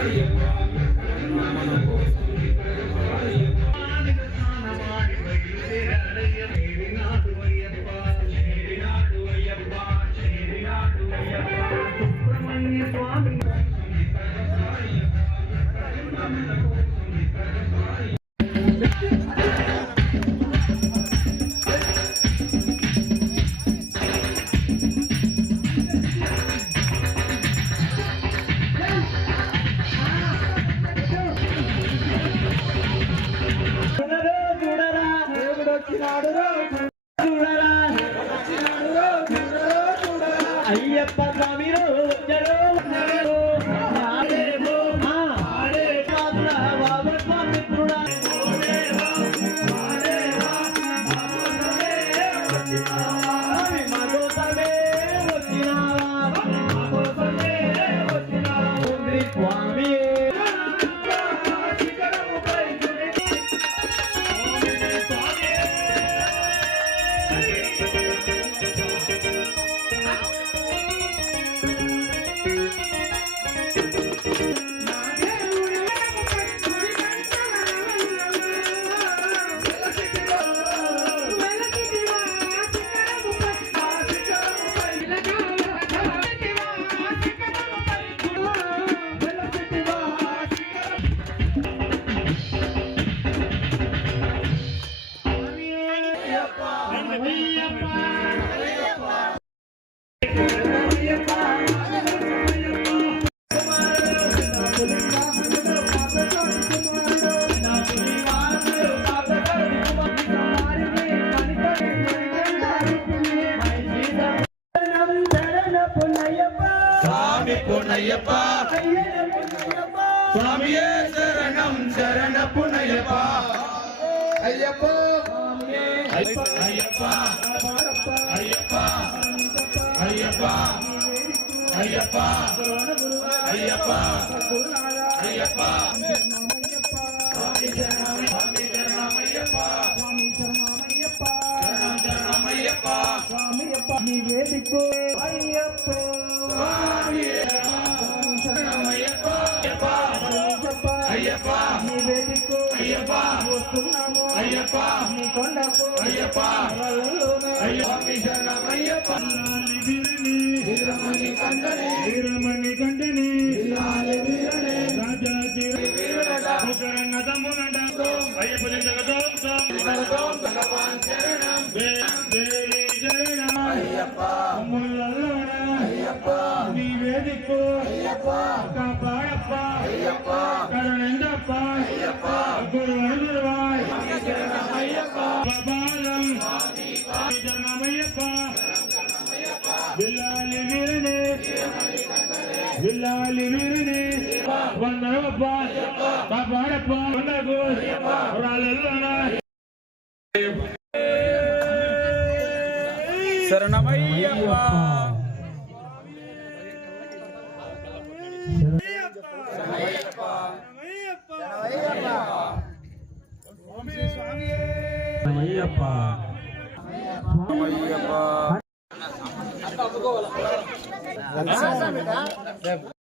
అయ్యప్ప స్వామి పునయ్యప్ప స్వామియే శరణం శరణ పునయ్యప్ప అయ్యప్ప అయ్యప్ప అయ్యప్ప అయ్యప్ప అయ్యప్ప అయ్యప్ప అయ్యప్ప అయ్యప్ప స్వామి శరణం స్వామి శరణమయ్యప్ప స్వామి శరణమయ్యప్ప శరణం శరణమయ్యప్ప స్వామి అయ్యప్ప నీవే దిక్కు అయ్యప్ప స్వామి శరణమయ్యప్ప అయ్యప్ప నీవే దిక్కు అయ్యప్ప వస్తున్నాము అయ్యప్ప నీ కొండకు అయ్యప్ప స్వామి శరణమయ్యప్ప వీరమణి కంటనే వీరమణి కంటనే రాజాజీ వీరుడరంగ తమ్మునంట అయ్యప్ప జగదోం భగవాన్ శరణం దేవి శరణం అయ్యప్ప అమ్ములల్లవన అయ్యప్ప నీవే దిక్కు అయ్యప్ప కాపాడప్ప అయ్యప్ప కరుణిందప్ప అయ్యప్ప గురువాయ్ శరణం అయ్యప్ప బాబాలం శరణమయ్యప్ప బిల్లాలి వీరనే బిల్లాలి వీరనే వందనప్ప కాపాడప్ప వందకు రాళ్ళల్లోన శరణమయ్యప్ప అయ్యప్ప